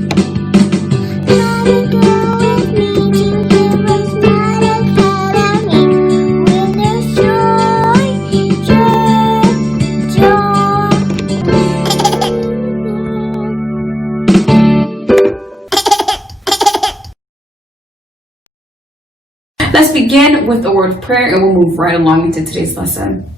Let's begin with a word of prayer and we'll move right along into today's lesson.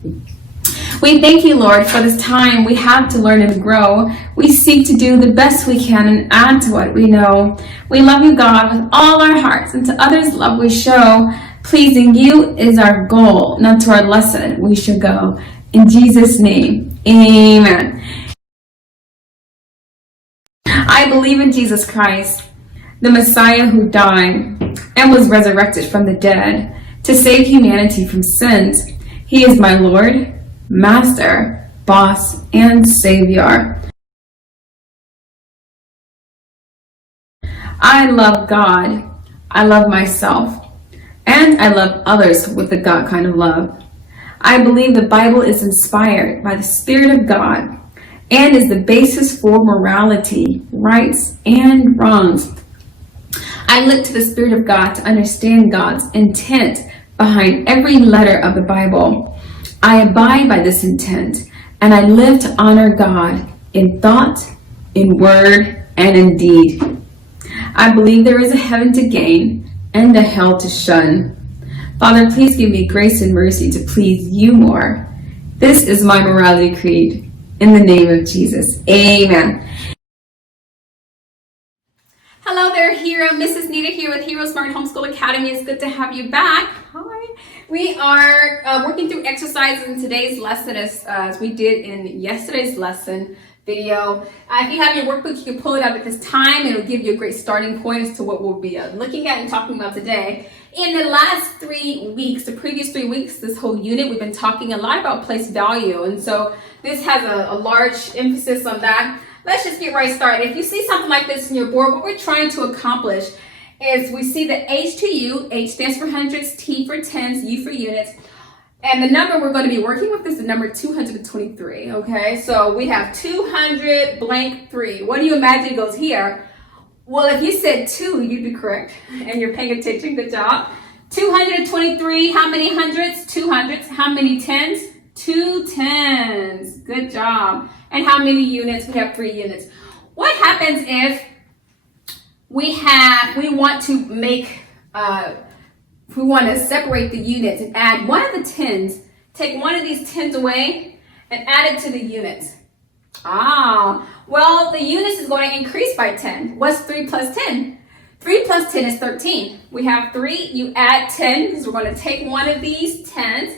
We thank you, Lord, for this time we have to learn and grow. We seek to do the best we can and add to what we know. We love you, God, with all our hearts, and to others love we show. Pleasing you is our goal, not to our lesson we should go. In Jesus' name, amen. I believe in Jesus Christ, the Messiah who died and was resurrected from the dead to save humanity from sins. He is my Lord, Master, Boss, and Savior. I love God, I love myself, and I love others with the God kind of love. I believe the Bible is inspired by the Spirit of God and is the basis for morality, rights, and wrongs. I look to the Spirit of God to understand God's intent behind every letter of the Bible. I abide by this intent, and I live to honor God in thought, in word, and in deed. I believe there is a heaven to gain and a hell to shun. Father, please give me grace and mercy to please you more. This is my morality creed. In the name of Jesus, amen. Hello there, Hero. Mrs. Nita here with HeroesMart Homeschool Academy. It's good to have you back. Hi. We are working through exercises in today's lesson as we did in yesterday's lesson video. If you have your workbook, you can pull it up at this time. It'll give you a great starting point as to what we'll be looking at and talking about today. In the last 3 weeks, the previous 3 weeks, this whole unit, we've been talking a lot about place value. And so this has a large emphasis on that. Let's just get right started. If you see something like this in your board, what we're trying to accomplish is we see the H to U. H stands for hundreds, T for tens, U for units. And the number we're going to be working with is the number 223, okay? So we have 200 blank 3. What do you imagine goes here? Well, if you said 2, you'd be correct. And you're paying attention. Good job. 223, how many hundreds? 2 hundreds. How many tens? 2 tens. Good job. And how many units? We have 3 units. What happens if we want to separate the units and add one of the tens, take one of these tens away and add it to the units? Well, the units is going to increase by 10. What's 3 plus 10? 3 plus 10 is 13. We have 3, you add 10, because we're going to take one of these tens,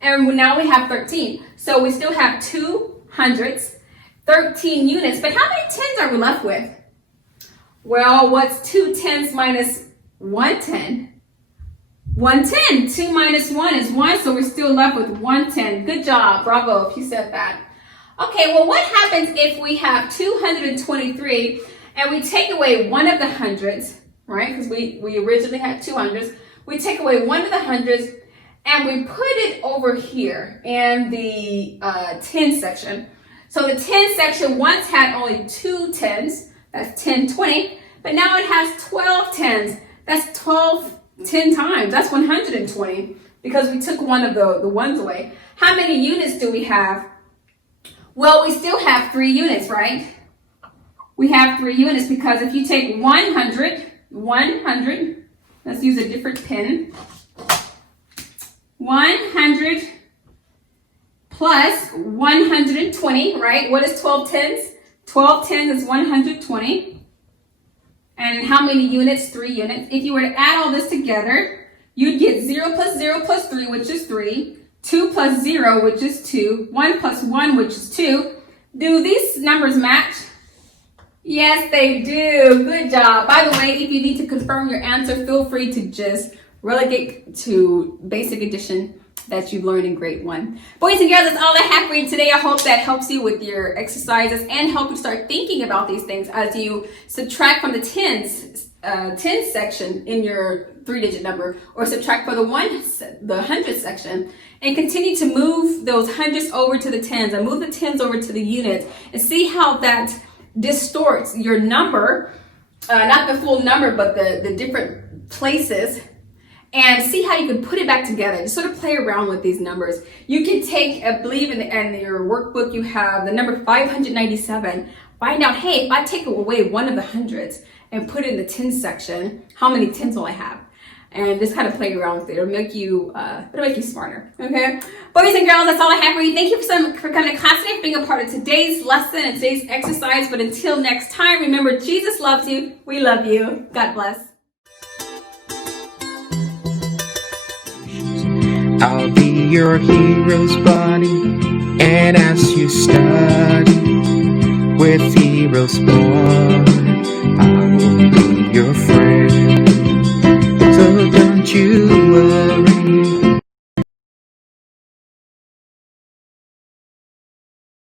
and now we have 13. So we still have 2 hundreds, 13 units, but how many tens are we left with? Well, what's 2 tens minus 1 10? 1 10. 2 minus 1 is 1, so we're still left with 1 10. Good job. Bravo if you said that. Okay, well, what happens if we have 223 and we take away one of the hundreds, right? Because we originally had 200s. We take away one of the hundreds and we put it over here in the 10 section. So the 10 section once had only 2 tens. That's 10, 20. But now it has 12 tens. That's 12 10 times. That's 120 because we took one of the ones away. How many units do we have? Well, we still have 3 units, right? We have 3 units because if you take 100, let's use a different pen. 100 plus 120, right? What is 12 tens? 12 tens is 120. And how many units? 3 units. If you were to add all this together, you'd get 0 plus 3, which is 3. 2 plus 0, which is 2. 1 plus 1, which is 2. Do these numbers match? Yes, they do. Good job. By the way, if you need to confirm your answer, feel free to just relegate to basic addition that you've learned in grade 1. Boys and girls, that's all I have for you today. I hope that helps you with your exercises and help you start thinking about these things as you subtract from the tens section in your 3-digit number, or subtract for the hundreds section, and continue to move those hundreds over to the tens and move the tens over to the units and see how that distorts your number, not the full number, but the different places, and see how you can put it back together. Just sort of play around with these numbers. You can take, I believe in your workbook, you have the number 597. Find out, hey, if I take away one of the hundreds and put it in the tens section, how many tens will I have? And just kind of play around with it. It'll make you smarter, okay? Boys and girls, that's all I have for you. Thank you for coming to class today, for being a part of today's lesson and today's exercise. But until next time, remember, Jesus loves you. We love you. God bless. I'll be your hero's buddy, and as you study with HeroesMart, I will be your friend. So don't you